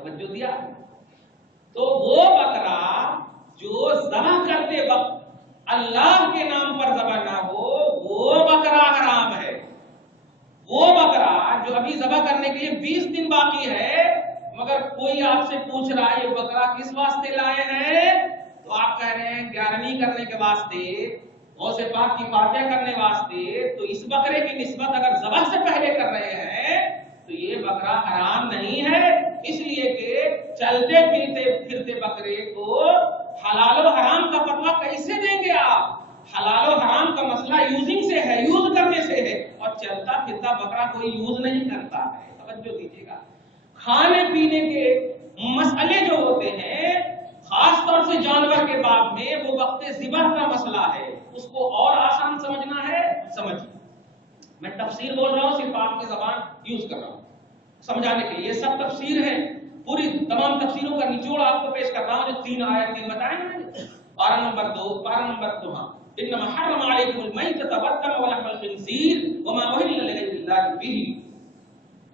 توجہ دیا؟ تو وہ بکرا جو ذبح کرتے وقت اللہ کے نام پر ذبح نہ ہو وہ بکرا حرام ہے. وہ بکرا جو ابھی ذبح کرنے کے لیے 20 دن باقی ہے مگر کوئی آپ سے پوچھ رہا ہے یہ بکرا کس واسطے لائے ہیں تو آپ کہہ رہے ہیں 11ویں کرنے کے واسطے، غوث پاک کی فاتحہ کرنے واسطے، تو اس بکرے کی نسبت اگر ذبح سے پہلے کر رہے ہیں تو یہ بکرا حرام نہیں ہے. اس لیے کہ چلتے پھرتے بکرے کو حلال و حرام کا فتویٰ کیسے دیں گے آپ؟ حلال و حرام کا مسئلہ یوزنگ سے ہے، یوز کرنے سے ہے، اور چلتا پھرتا بکرا کوئی یوز نہیں کرتا ہے. توجہ دیجیے گا. کھانے پینے کے مسئلے جو ہوتے ہیں خاص طور سے جانور کے باب میں وہ وقت ذبح کا مسئلہ ہے، اس کو اور آسان سمجھنا ہے سمجھیے. میں تفسیر بول رہا ہوں، صرف آپ کی زبان یوز کر رہا ہوں سمجھانے کے لیے. یہ سب تفسیر ہے، پوری تمام تفسیروں کا نچوڑ آپ کو پیش کر رہا ہوں جو 3 آیت 3 بتائیں گے. پارہ نمبر 2 ہاں انما حرم علیکم المیتۃ والدم ولحم الخنزیر وما اہل لغیر اللہ بہ.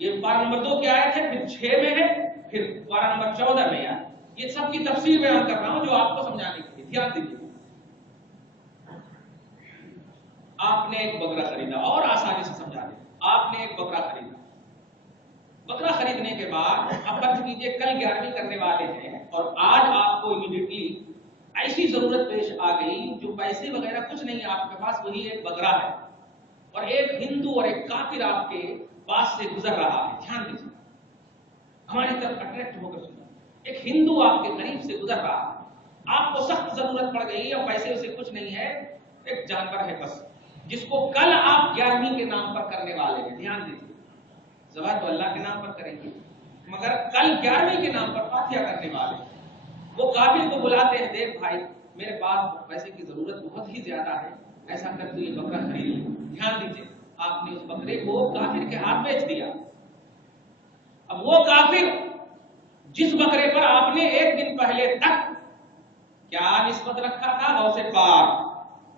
یہ پارہ نمبر 2 کی آیت ہے، پھر 6 میں ہے، پھر پارہ نمبر 14 میں ہے. یہ سب کی تفسیر بیان کر رہا ہوں جو آپ کو سمجھانے کے لیے. دھیان دیجیے. آپ نے ایک بکرا خریدا، اور آسانی سے سمجھا دیں. آپ نے ایک بکرا خریدا، بکرا خریدنے کے بعد اب فرض کیجئے کل 11ویں کرنے والے ہیں اور آج آپ کو امیڈیٹلی ایسی ضرورت پیش آ گئی جو پیسے وغیرہ کچھ نہیں ہے آپ کے پاس، وہی ایک بکرا ہے، اور ایک ہندو اور ایک کافر آپ کے پاس سے گزر رہا ہے. دھیان دیجیے، ہماری طرف اٹریکٹ ہو کر سنیں. ایک ہندو آپ کے قریب سے گزر رہا ہے، آپ کو سخت ضرورت پڑ گئی اور پیسے اسے کچھ نہیں ہے، ایک جانور ہے بس، جس کو کل آپ 11ویں کے نام پر کرنے والے ہیں. دھیان دیجیے، ذبح تو اللہ کے نام پر کریں گے مگر کل 11ویں کے نام پر فاتحہ کرنے والے. وہ کافر کو بلاتے ہیں، دیکھ بھائی میرے پاس پیسے کی ضرورت بہت ہی زیادہ ہے، ایسا کر تو یہ بکرا خرید لے. دھیان دیجیے، آپ نے اس بکرے کو کافر کے ہاتھ بیچ دیا. اب وہ کافر جس بکرے پر آپ نے 1 دن پہلے تک کیا نسبت رکھا تھا غوث پاک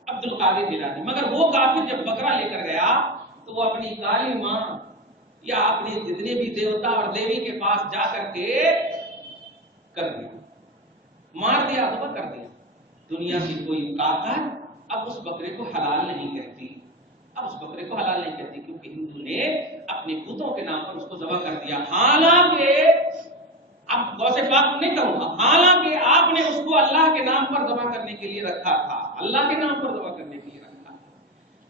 عبد القادر جیلانی، مگر وہ کافر جب بکرا لے کر گیا تو وہ اپنی کالی ماں یا اپنے جتنے بھی دیوتا اور دیوی کے پاس جا کر کے کر دیا، مار دیا، ذبح کر دیا. دنیا کی کوئی طاقت اب اس بکرے کو حلال نہیں کہتی، اب اس بکرے کو حلال نہیں کہتی کیونکہ ہندو نے اپنے بتوں کے نام پر اس کو ذبح کر دیا. حالانکہ اب غوث پاک نہیں کہوں گا، حالانکہ آپ نے اس کو اللہ کے نام پر ذبح کرنے کے لیے رکھا تھا، اللہ کے نام پر ذبح کرنے کے لیے رکھا تھا.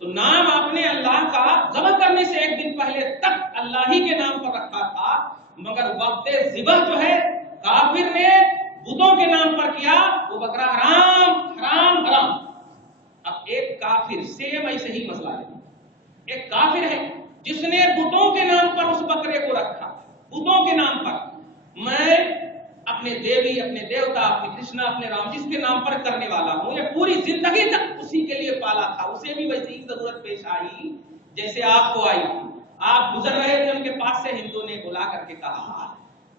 تو نام آپ نے اللہ کا ذبح کرنے سے 1 دن پہلے تک اللہ ہی کے نام پر رکھا تھا، مگر وقت ذبح جو ہے کافر نے بتوں کے نام پر کیا، وہ بکرا حرام حرام حرام. اب ایک کافر سیم ایسے ہی مسئلہ ہے، ایک کافر ہے جس نے بتوں کے نام پر اس بکرے کو رکھا، بتوں کے نام پر. میں اپنے دیوی، اپنے دیوتا، اپنے کرشنا، اپنے رام جس کے نام پر کرنے والا ہوں، یہ پوری زندگی تک اسی کے لیے پالا تھا. اسے بھی ویسے ہی ضرورت پیش آئی جیسے آپ کو آئی تھی. آپ گزر رہے تھے ان کے پاس سے، ہندو نے بلا کر کے کہا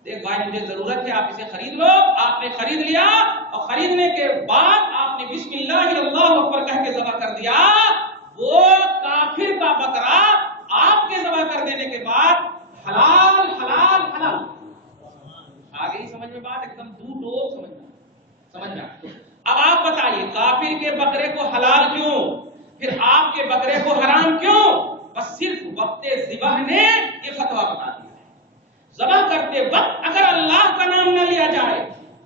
دیکھ بھائی مجھے ضرورت ہے، آپ اسے خرید لو. آپ نے خرید لیا اور خریدنے کے بعد آپ نے بسم اللہ اللہ اکبر کہہ کے ذبح کر دیا. وہ کافر کا بکرا آپ کے ذبح کر دینے کے بعد حلال حلال حلال. آگے ہی سمجھ میں بات، ایک دم دور لوگ سمجھنا. اب آپ بتائیے کافر کے بکرے کو حلال کیوں، پھر آپ کے بکرے کو حرام کیوں؟ بس صرف وقت ذبح نے یہ فتویٰ بتا دیا. ذبح کرتے وقت اگر اللہ کا نام نہ لیا جائے،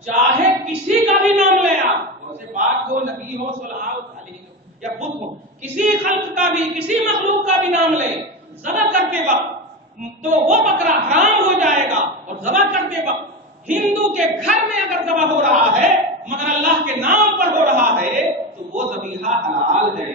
چاہے کسی کا بھی نام لے، آپ غوث پاک ہو، نبی ہو، صلحاء ہو، صالحین ہو یا بت ہو، کسی خلق کا بھی، کسی مخلوق کا بھی نام لے ذبح کرتے وقت، تو وہ بکرا حرام ہو جائے گا. اور ذبح کرتے وقت ہندو کے گھر میں اگر ذبح ہو رہا ہے مگر اللہ کے نام پر ہو رہا ہے تو وہ ذبیحہ حلال ہے.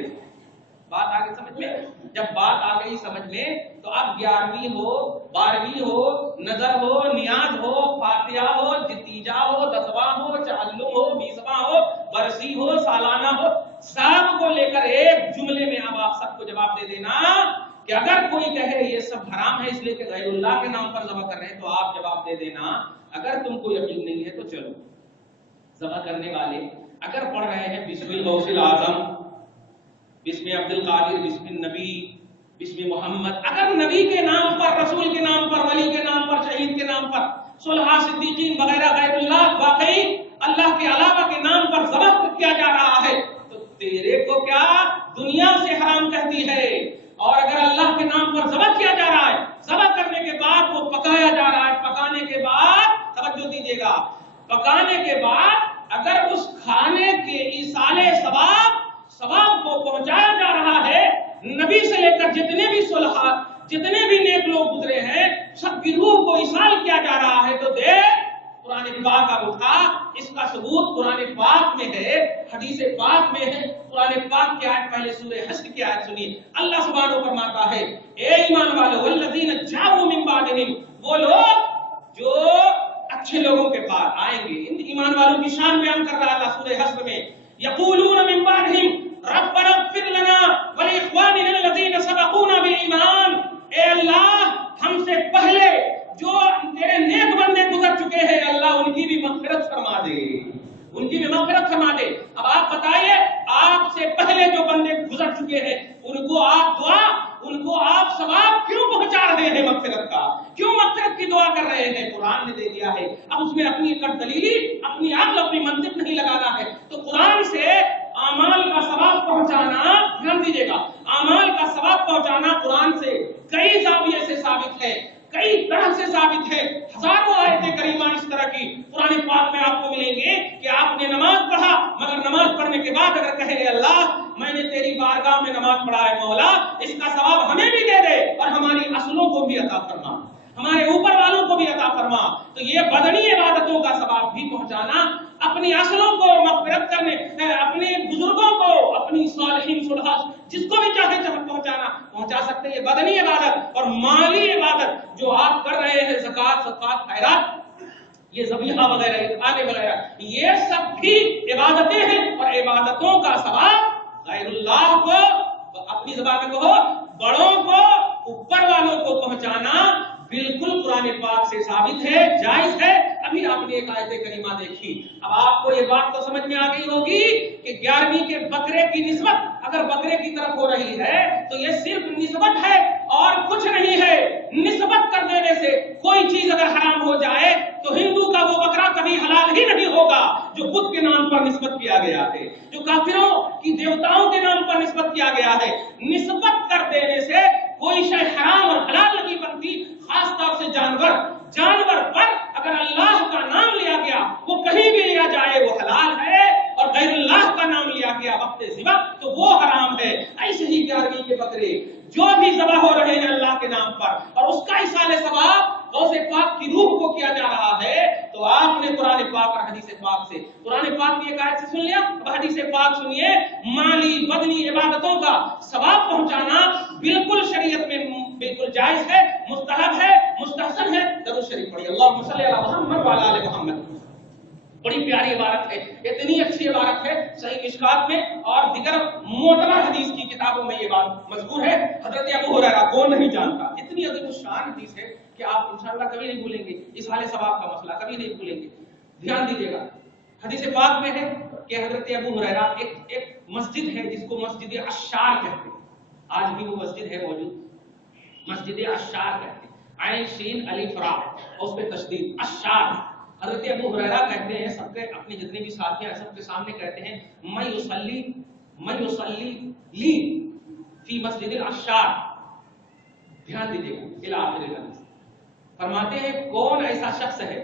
بات آگے سمجھ میں؟ جب بات آ گئی سمجھ میں تو اب 11ویں ہو، 12ویں ہو، نظر ہو، نیاز ہو، فاتحہ ہو، جتیجہ ہو، دسواں ہو، تعلم ہو، 20واں ہو، برسی ہو، سالانہ ہو، سب کو لے کر ایک جملے میں اب آپ سب کو جواب دے دینا کہ اگر کوئی کہے یہ سب حرام ہے اس لیے کہ غیر اللہ کے نام پر ذبح کر رہے ہیں تو آپ جواب دے دینا اگر تم کو یقین نہیں ہے تو چلو ذبح کرنے والے اگر پڑھ رہے ہیں بسم الغوث الاعظم، بسم عبد القادر، بسم النبی، बिस्मि मोहम्मद। अगर नबी के नाम पर, रसूल के नाम पर, वली के नाम पर, शहीद के नाम पर, सुलहा, सिद्दीकीन वगैरह गैरुल्लाह वाकई अल्लाह के अलावा के नाम पर ज़बह किया जा रहा है, तो तेरे को क्या दुनिया से हराम कहती है। और अगर अल्लाह के नाम पर ज़बह किया जा रहा है, ज़बह करने के बाद वो पकाया जा रहा है, पकाने के बाद, तवज्जो दीजिएगा, पकाने के बाद अगर उस खाने के इसाले सवाब को पहुंचाया जा रहा है, नबी से लेकर जितने भी सुलहा, जितने भी नेक लोग गुजरे हैं, सबकी रूह को इसाल किया जा रहा है, तो देख कुरान पाक का उठा, इसका सबूत कुरान पाक में है, हदीस पाक में है। कुरान पाक की आयत, पहले सूरह हश्र की आयत सुनिए। अल्लाह सुब्हानहू फरमाता है, ए ईमान वालों, वल्लज़ीना जाऊ मिन बादिहिम, वो लोग जो अच्छे लोगों के पास आएंगे। इन ईमान वालों की शान बयान कर रहा है अल्लाह सूरह हश्र में। यक़ूलून मिन बादिहिम रब्बना इग़फिर लना व लिइख़वानिना अल्लज़ीना सबक़ूना बिल ईमान, ए अल्लाह हमसे पहले जो तेरे नेक बंदे गुजर चुके हैं, अल्लाह उनकी भी मग़फ़िरत फरमा दे, उनकी भी मग़फ़िरत फरमा दे। अब आप बताइए, आपसे पहले जो बंदे गुजर चुके हैं, उनको आप दुआ, उनको आप सवाब क्यों पहुंचा रहे हैं मग़फ़िरत का, क्यों मग़फ़िरत की दुआ कर रहे हैं? कुरान ने दे दिया है। अब उसमें अपनी कट दलीली, अपनी अक्ल, अपनी मंतिक नहीं लगाना है। तो कुरान से आमाल का सवाब पहुंचाना, ध्यान दीजिएगा, आमाल का सवाब पहुंचाना कुरान से कई ज़ाविये से साबित है, कई तरह से साबित है। हजारों आयतें करीमा इस तरह की कुरान पाक में आपको मिलेंगे कि आपने नमाज पढ़ा, मगर नमाज पढ़ने के बाद अगर कहे अल्लाह मैंने तेरी बारगाह में नमाज पढ़ा है, मौला इसका सवाब हमें भी दे दे और हमारी अस्लों को भी अता फरमा, हमारे ऊपर वालों को भी अता फरमा, तो ये बदनी इबादतों का सवाब भी पहुंचाना, अपनी अस्लों को मग़फ़िरत करने, अपने बुजुर्गों को, अपनी सालिहीन सुलहा, जिसको भी चाहे पहुंचा सकते हैं। ये बदनी इबादत और माली इबादत जो आप कर रहे हैं, ज़कात, सदक़ात, खैरात, ये ज़बीहा वगैरह, इत्क़ान वगैरह, ये सब भी इबादतें हैं और इबादतों का सवाब गैरुल्लाह को, अपनी ज़बान में कहो, बड़ों को, ऊपर वालों को पहुंचाना बिल्कुल कुरान पाक से साबित है, जायज है। अभी आपने एक आयत करीमा देखी, अब आपको ये बात तो समझ में आ गई होगी कि 11वीं के बकरे की निस्बत अगर बकरे की तरफ हो रही है तो ये सिर्फ निस्बत है और कुछ नहीं है। निस्बत कर देने से कोई चीज अगर हराम हो जाए तो हिंदू का वो बकरा कभी हलाल ही नहीं होगा जो बुद्ध के नाम पर निस्बत किया गया है, जो काफिरों की देवताओं के नाम पर निस्बत किया गया है। निस्बत कर देने से कोई शय हराम और हलाल नहीं बनती। खास तौर से जानवर पर अगर अल्लाह का नाम लिया गया, वो कहीं भी लिया जाए वो हलाल है, और गैरुल्लाह का नाम लिया गया वक्त ज़िबा तो वो हराम है। ऐसे ही 11वीं के बकरे जो भी ज़बह हो रहे हैं अल्लाह के नाम पर और उसका इसाले सवाब गौसे पाक की रूह को किया जा रहा है, तो आपने कुरान पाक और हदीस पाक से, कुरान पाक की एक आयत से सुन लिया, अब हदीस पाक सुनिए। माली बदनी इबादतों का सवाब पहुंचाना बिल्कुल शरीयत में बिल्कुल जायज है, मुस्तहब है, मुस्तहसन है। दरूद शरीफ पढ़िए, अल्लाहुम्मा सल्ली अला मुहम्मद व अला आलि मुहम्मद। बड़ी प्यारी इबारत है, इतनी अच्छी इबारत है, सही मिशकात में और दिगर मोतबर हदीस की किताबों में ये बात मज़कूर है। हजरत अबू हुरैरा, कौन नहीं जानता, इतनी अजीम शान हदीस है कि आप इंशाअल्लाह कभी नहीं भूलेंगे, इस हाले सवाब का मसला कभी नहीं भूलेंगे। ध्यान दीजिएगा, हदीस पाक में है कि हजरत अबू हुरैरा, एक मस्जिद है जिसको मस्जिद अश्शार कहते हैं, आज भी वो मस्जिद है मौजूद, मस्जिद अश्शार कहते हैं, आइन शीन अलिफ रा और उस पे तशदीद अश्शार। हजरत अबू हुरैरा कहते हैं, सबके अपने जितने भी साथी हैं सबके सामने कहते हैं, मैं युसल्ली ली फी मस्जिद अश्शार। ध्यान दीजिएगा, इला आखिर हदीस फरमाते हैं, कौन ऐसा शख्स है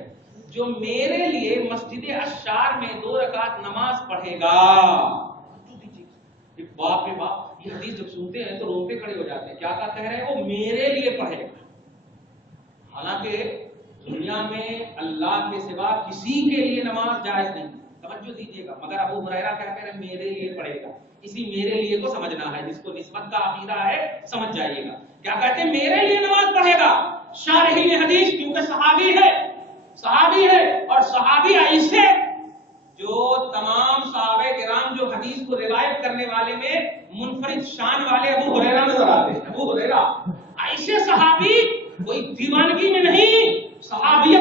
जो मेरे लिए मस्जिद अश्शार में 2 रकात नमाज पढ़ेगा। बाप रे बाप, ये हदीस जब सुनते हैं तो रोंगटे खड़े हो जाते हैं। क्या कह रहे हैं, वो मेरे लिए पढ़ेगा। हालांकि दुनिया में अल्लाह के सिवा किसी के लिए नमाज जायज नहीं, तवज्जो दीजिएगा, मगर अबू हुरैरा क्या कह रहे हैं, मेरे लिए पढ़ेगा। इसी मेरे लिए को समझना है, जिसको निस्बत का अकीदा है समझ जाइएगा। क्या कहते हैं, मेरे लिए नमाज पढ़ेगा। शारहीन हदीस, क्योंकि सहाबी है और सहाबी ऐसे जो तमाम सहाबे किराम जो हदीस को रिवायत करने वाले में मुनफरिद शान वाले अबू हुरैरा नजर आते हैं। अबू हुरैरा ऐसे सहाबी, कोई दीवानगी में नहीं, सहाबी